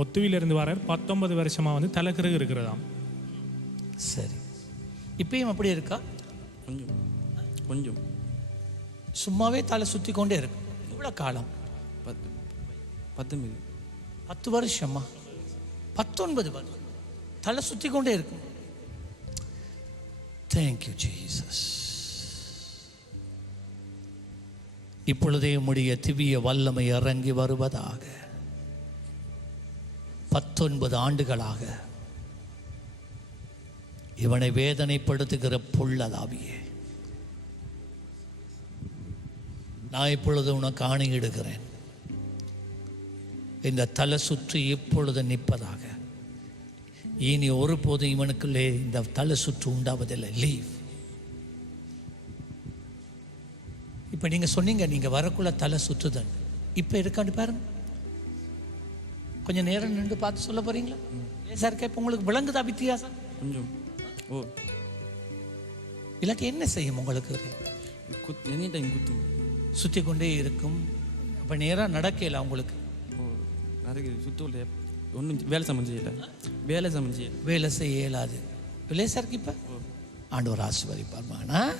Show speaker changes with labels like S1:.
S1: பொத்துவிலிருந்து வரார் பத்தொன்பது வருஷமாக வந்து தலைக்கருகு இருக்கிறதாம்.
S2: சரி. இப்பயும் அப்படி இருக்கா?
S3: கொஞ்சம். கொஞ்சம்.
S2: சும்மாவே தலை சுற்றி கொண்டே இருக்கு. இவ்வளோ காலம்.
S3: பத்து பத்தொன்பது
S2: பத்து வருஷமா? பத்தொன்பது வருஷம். தலை சுற்றி கொண்டே இருக்கும் தேங்க்யூ ஜீசஸ் இப்பொழுதே உம்முடைய திவ்ய வல்லமை இறங்கி வருவதாக. பத்தொன்பது ஆண்டுகளாக இவனை வேதனைப்படுத்துகிற புள்ளதாவியே நான் இப்பொழுது உனக்கு ஆணையிடுகிறேன் இந்த தலை சுற்றி இப்பொழுது நிற்பதாக. இனி ஒருபோதும் இவனுக்குள்ளே இந்த தலை சுற்று உண்டாவதில்லை. லீவ் இப்போ நீங்கள் சொன்னீங்க நீங்கள் வரக்குள்ள தலை சுற்றுதன் இப்போ இருக்காண்டு பாருங்கள் கொஞ்சம் நேரம் நின்று பார்த்து சொல்ல போறீங்களா? சார் இப்போ உங்களுக்கு விளங்குதா வித்தியாசம்?
S3: கொஞ்சம். ஓ.
S2: இல்லாட்டி என்ன செய்யும் உங்களுக்கு?
S3: குத் எனி டைம் குத்தும்
S2: சுற்றி கொண்டே இருக்கும். அப்போ நேராக நடக்கல உங்களுக்கு?
S3: ஓ நிறைய சுத்தூரில் ஒன்றும் வேலை சமன் செய்யலை. வேலை செய்யலை.
S2: வேலை செய்ய இயலாது லேசாருக்கு இப்போ? ஆண்டவர் ஆசிர்வதிப்பார் மகனா.